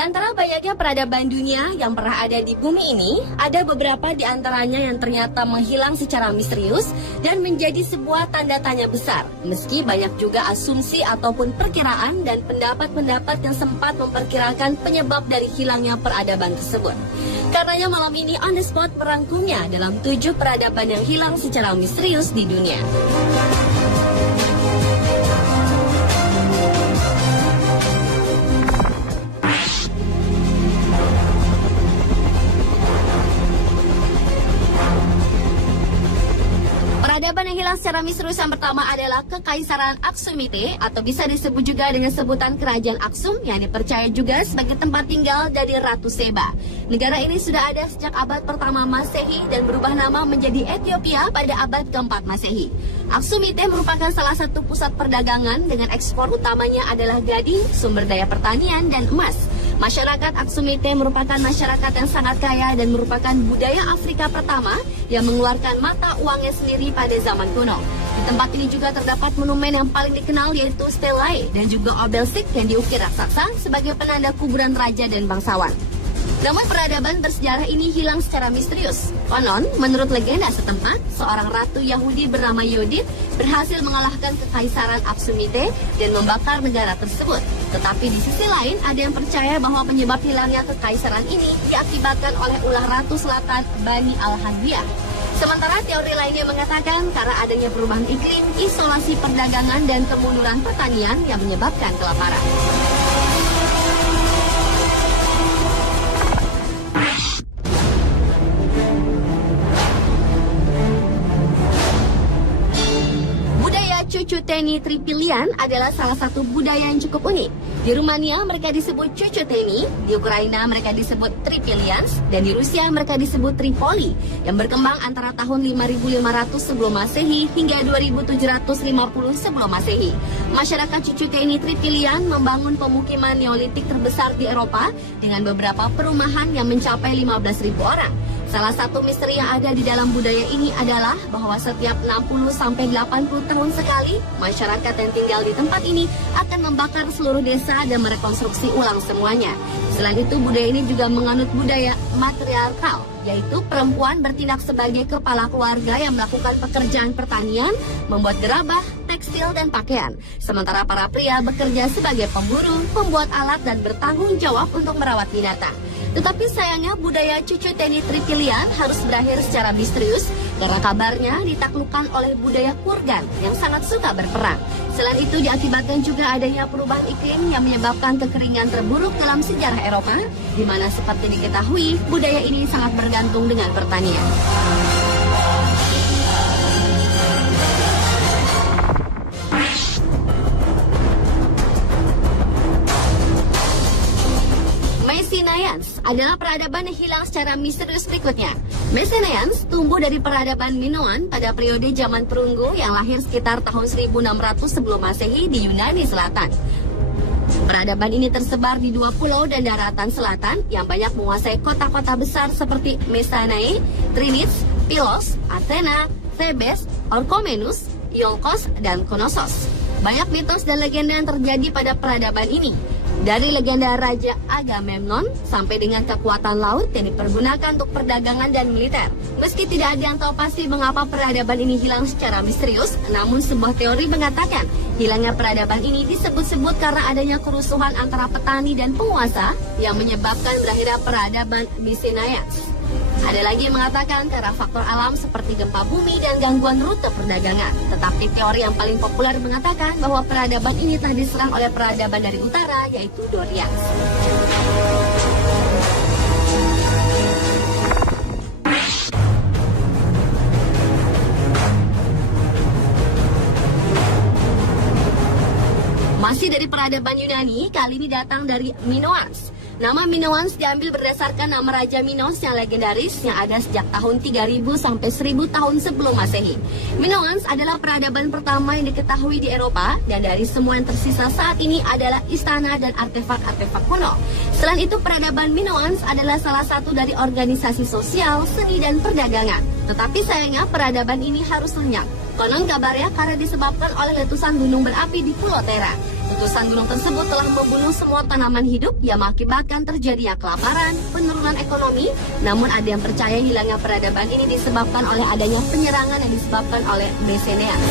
antara banyaknya peradaban dunia yang pernah ada di bumi ini, ada beberapa di antaranya yang ternyata menghilang secara misterius dan menjadi sebuah tanda tanya besar. Meski banyak juga asumsi ataupun perkiraan dan pendapat-pendapat yang sempat memperkirakan penyebab dari hilangnya peradaban tersebut. Karenanya malam ini On The Spot merangkumnya dalam 7 peradaban yang hilang secara misterius di dunia. Peradaban yang hilang secara misterius yang pertama adalah Kekaisaran Aksumite atau bisa disebut juga dengan sebutan Kerajaan Aksum yang dipercaya juga sebagai tempat tinggal dari Ratu Seba. Negara ini sudah ada sejak abad pertama Masehi dan berubah nama menjadi Ethiopia pada abad keempat Masehi. Aksumite merupakan salah satu pusat perdagangan dengan ekspor utamanya adalah gading, sumber daya pertanian, dan emas. Masyarakat Aksumite merupakan masyarakat yang sangat kaya dan merupakan budaya Afrika pertama yang mengeluarkan mata uangnya sendiri pada zaman kuno. Di tempat ini juga terdapat monumen yang paling dikenal yaitu stelae dan juga obelisk yang diukir raksasa sebagai penanda kuburan raja dan bangsawan. Namun peradaban bersejarah ini hilang secara misterius. Konon, menurut legenda setempat, seorang ratu Yahudi bernama Yodit berhasil mengalahkan Kekaisaran Aksumite dan membakar negara tersebut. Tetapi di sisi lain, ada yang percaya bahwa penyebab hilangnya kekaisaran ini diakibatkan oleh ulah Ratu Selatan Bani Al-Hadbiyah. Sementara teori lainnya mengatakan karena adanya perubahan iklim, isolasi perdagangan, dan kemunduran pertanian yang menyebabkan kelaparan. Cucuteni Tripilian adalah salah satu budaya yang cukup unik. Di Rumania mereka disebut Cucuteni, di Ukraina mereka disebut Tripilians, dan di Rusia mereka disebut Tripoli, yang berkembang antara tahun 5500 sebelum Masehi hingga 2750 sebelum Masehi. Masyarakat Cucuteni Tripilian membangun pemukiman Neolitik terbesar di Eropa dengan beberapa perumahan yang mencapai 15.000 orang. Salah satu misteri yang ada di dalam budaya ini adalah bahwa setiap 60-80 tahun sekali, masyarakat yang tinggal di tempat ini akan membakar seluruh desa dan merekonstruksi ulang semuanya. Selain itu, budaya ini juga menganut budaya matriarkal, yaitu perempuan bertindak sebagai kepala keluarga yang melakukan pekerjaan pertanian, membuat gerabah, tekstil, dan pakaian. Sementara para pria bekerja sebagai pemburu, pembuat alat, dan bertanggung jawab untuk merawat binatang. Tetapi sayangnya budaya Cucuteni Tripilian harus berakhir secara misterius karena kabarnya ditaklukkan oleh budaya Kurgan yang sangat suka berperang. Selain itu diakibatkan juga adanya perubahan iklim yang menyebabkan kekeringan terburuk dalam sejarah Eropa, di mana seperti diketahui budaya ini sangat bergantung dengan pertanian. Mycenaeans adalah peradaban yang hilang secara misterius berikutnya. Mycenaeans tumbuh dari peradaban Minoan pada periode zaman perunggu yang lahir sekitar tahun 1600 sebelum Masehi di Yunani Selatan. Peradaban ini tersebar di 2 pulau dan daratan selatan yang banyak menguasai kota-kota besar seperti Mesanae, Trinids, Pylos, Athena, Thebes, Orchomenus, Iolkos, dan Knossos. Banyak mitos dan legenda yang terjadi pada peradaban ini. Dari legenda Raja Agamemnon sampai dengan kekuatan laut yang dipergunakan untuk perdagangan dan militer. Meski tidak ada yang tahu pasti mengapa peradaban ini hilang secara misterius, namun sebuah teori mengatakan hilangnya peradaban ini disebut-sebut karena adanya kerusuhan antara petani dan penguasa yang menyebabkan berakhirnya peradaban Mycenaeans. Ada lagi yang mengatakan karena faktor alam seperti gempa bumi dan gangguan rute perdagangan. Tetapi teori yang paling populer mengatakan bahwa peradaban ini telah diserang oleh peradaban dari utara, yaitu Dorians. Masih dari peradaban Yunani, kali ini datang dari Minoans. Nama Minoans diambil berdasarkan nama Raja Minos yang legendaris yang ada sejak tahun 3000 sampai 1000 tahun sebelum Masehi. Minoans adalah peradaban pertama yang diketahui di Eropa dan dari semua yang tersisa saat ini adalah istana dan artefak-artefak kuno. Selain itu, peradaban Minoans adalah salah satu dari organisasi sosial, seni, dan perdagangan. Tetapi sayangnya peradaban ini harus lenyap. Konon kabarnya karena disebabkan oleh letusan gunung berapi di Pulau Terra. Letusan gunung tersebut telah membunuh semua tanaman hidup yang mengakibatkan terjadinya kelaparan, penurunan ekonomi. Namun ada yang percaya hilangnya peradaban ini disebabkan oleh adanya penyerangan yang disebabkan oleh Mesenians.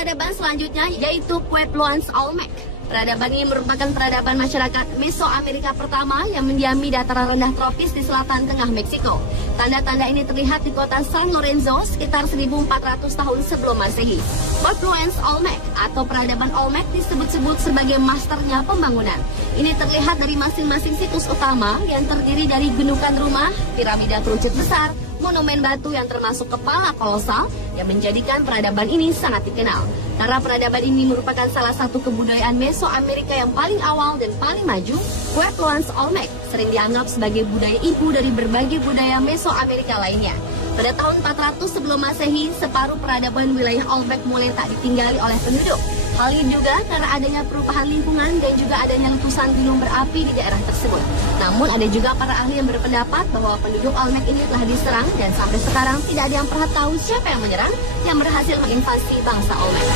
Peradaban selanjutnya yaitu Puebloans Olmec. Peradaban ini merupakan peradaban masyarakat Mesoamerika pertama yang mendiami dataran rendah tropis di selatan tengah Meksiko. Tanda-tanda ini terlihat di kota San Lorenzo sekitar 1400 tahun sebelum Masehi. Puebloans Olmec atau peradaban Olmec disebut-sebut sebagai masternya pembangunan. Ini terlihat dari masing-masing situs utama yang terdiri dari gundukan rumah, piramida kerucut besar, monumen batu yang termasuk kepala kolosal yang menjadikan peradaban ini sangat dikenal. Karena peradaban ini merupakan salah satu kebudayaan Mesoamerika yang paling awal dan paling maju, Puebloans Olmec sering dianggap sebagai budaya ibu dari berbagai budaya Mesoamerika lainnya. Pada tahun 400 sebelum Masehi, separuh peradaban wilayah Olmec mulai tak ditinggali oleh penduduk. Hal ini juga karena adanya perubahan lingkungan dan juga adanya letusan gunung berapi di daerah tersebut. Namun ada juga para ahli yang berpendapat bahwa penduduk Olmec ini telah diserang dan sampai sekarang tidak ada yang pernah tahu siapa yang menyerang yang berhasil menginvasi bangsa Olmec.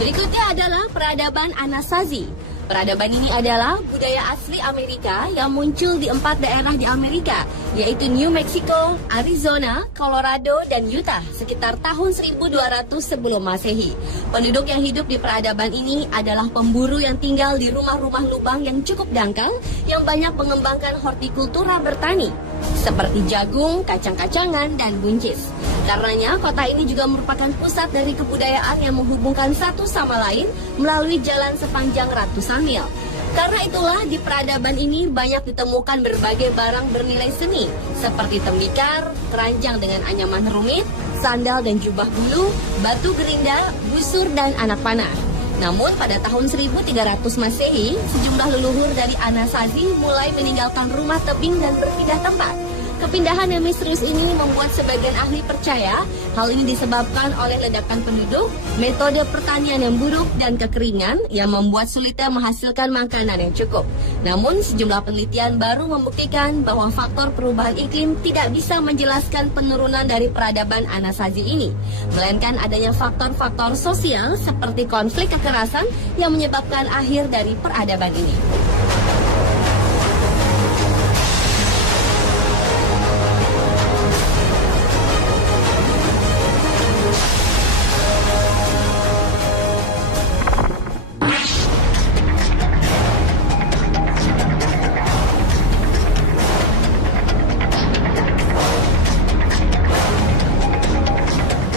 Berikutnya adalah peradaban Anasazi. Peradaban ini adalah budaya asli Amerika yang muncul di 4 daerah di Amerika, yaitu New Mexico, Arizona, Colorado, dan Utah sekitar tahun 1200 sebelum Masehi. Penduduk yang hidup di peradaban ini adalah pemburu yang tinggal di rumah-rumah lubang yang cukup dangkal yang banyak mengembangkan hortikultura bertani, seperti jagung, kacang-kacangan, dan buncis. Karenanya, kota ini juga merupakan pusat dari kebudayaan yang menghubungkan satu sama lain melalui jalan sepanjang ratusan mil. Karena itulah di peradaban ini banyak ditemukan berbagai barang bernilai seni, seperti tembikar, keranjang dengan anyaman rumit, sandal dan jubah bulu, batu gerinda, busur, dan anak panah. Namun pada tahun 1300 Masehi, sejumlah leluhur dari Anasazi mulai meninggalkan rumah tebing dan berpindah tempat. Kepindahan yang misterius ini membuat sebagian ahli percaya hal ini disebabkan oleh ledakan penduduk, metode pertanian yang buruk, dan kekeringan yang membuat sulitnya menghasilkan makanan yang cukup. Namun sejumlah penelitian baru membuktikan bahwa faktor perubahan iklim tidak bisa menjelaskan penurunan dari peradaban Anasazi ini, melainkan adanya faktor-faktor sosial seperti konflik kekerasan yang menyebabkan akhir dari peradaban ini.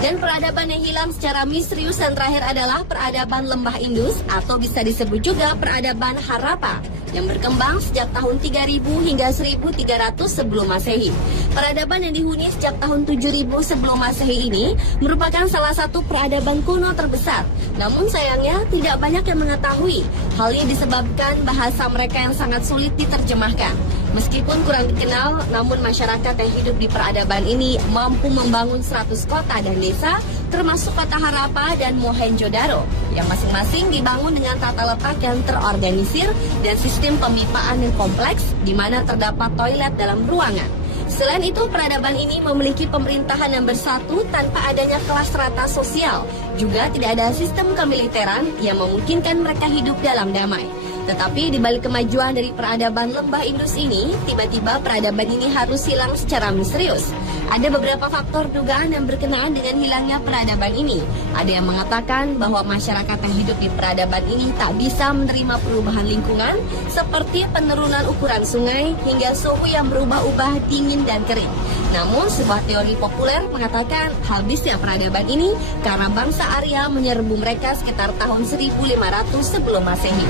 Dan peradaban yang hilang secara misterius yang terakhir adalah peradaban Lembah Indus atau bisa disebut juga peradaban Harappa yang berkembang sejak tahun 3000 hingga 1300 sebelum Masehi. Peradaban yang dihuni sejak tahun 7000 sebelum Masehi ini merupakan salah satu peradaban kuno terbesar. Namun sayangnya tidak banyak yang mengetahui. Hal ini disebabkan bahasa mereka yang sangat sulit diterjemahkan. Meskipun kurang dikenal, namun masyarakat yang hidup di peradaban ini mampu membangun 100 kota dan desa, termasuk kota Harappa dan Mohenjo-daro, yang masing-masing dibangun dengan tata letak yang terorganisir dan sistem pemipaan yang kompleks, di mana terdapat toilet dalam ruangan. Selain itu, peradaban ini memiliki pemerintahan yang bersatu tanpa adanya kelas strata sosial. Juga tidak ada sistem kemiliteran yang memungkinkan mereka hidup dalam damai. Tetapi di balik kemajuan dari peradaban Lembah Indus ini, tiba-tiba peradaban ini harus hilang secara misterius. Ada beberapa faktor dugaan yang berkenaan dengan hilangnya peradaban ini. Ada yang mengatakan bahwa masyarakat yang hidup di peradaban ini tak bisa menerima perubahan lingkungan, seperti penurunan ukuran sungai hingga suhu yang berubah-ubah dingin dan kering. Namun, sebuah teori populer mengatakan habisnya peradaban ini karena bangsa Arya menyerbu mereka sekitar tahun 1500 sebelum Masehi.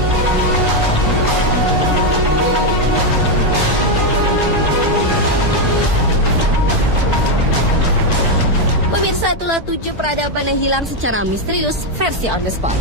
Pemirsa, itulah 7 peradaban yang hilang secara misterius versi On The Spot.